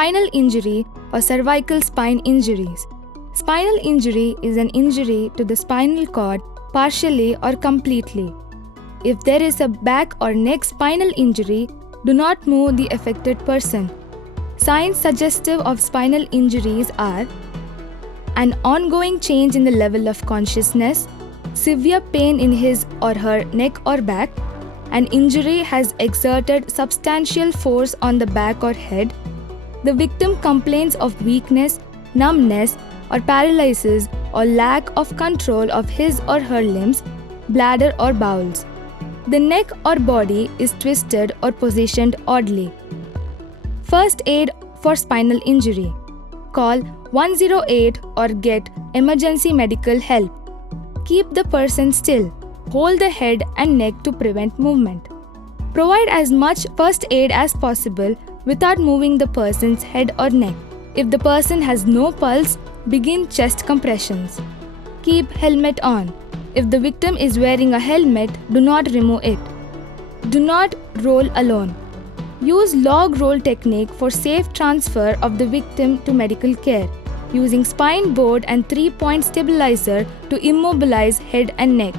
spinal injury or cervical spine injuries. Spinal injury is an injury to the spinal cord partially or completely. If there is a back or neck spinal injury, do not move the affected person. Signs suggestive of spinal injuries are an ongoing change in the level of consciousness, severe pain in his or her neck or back, an injury has exerted substantial force on the back or head, the victim complains of weakness, numbness, or paralysis or lack of control of his or her limbs, bladder or bowels. The neck or body is twisted or positioned oddly. First aid for spinal injury. Call 108 or get emergency medical help. Keep the person still. Hold the head and neck to prevent movement. Provide as much first aid as possible without moving the person's head or neck. If the person has no pulse, begin chest compressions. Keep helmet on. If the victim is wearing a helmet, do not remove it. Do not roll alone. Use log roll technique for safe transfer of the victim to medical care, using spine board and 3-point stabilizer to immobilize head and neck.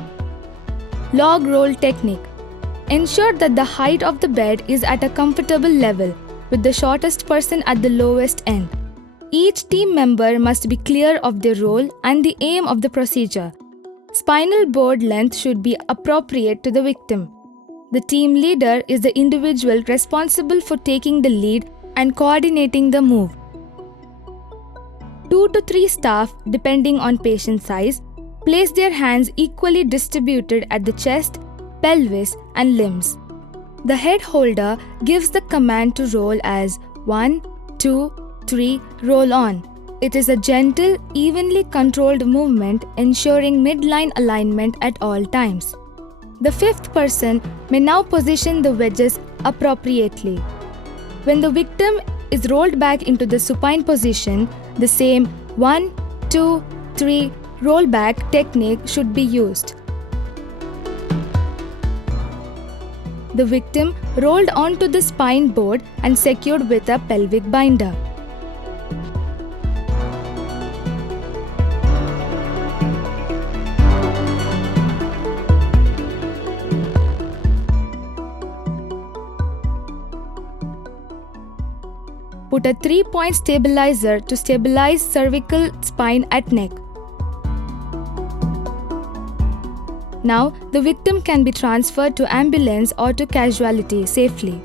Log roll technique. Ensure that the height of the bed is at a comfortable level, with the shortest person at the lowest end. Each team member must be clear of their role and the aim of the procedure. Spinal board length should be appropriate to the victim. The team leader is the individual responsible for taking the lead and coordinating the move. 2 to 3 staff, depending on patient size, place their hands equally distributed at the chest, pelvis, and limbs. The head holder gives the command to roll as 1, 2, 3, roll on. It is a gentle, evenly controlled movement ensuring midline alignment at all times. The fifth person may now position the wedges appropriately. When the victim is rolled back into the supine position, the same 1, 2, 3 rollback technique should be used. The victim rolled onto the spine board and secured with a pelvic binder. Put a 3-point stabilizer to stabilize cervical spine at neck. Now, the victim can be transferred to ambulance or to casualty safely.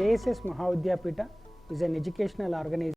JSS Mahavidyapita is an educational organization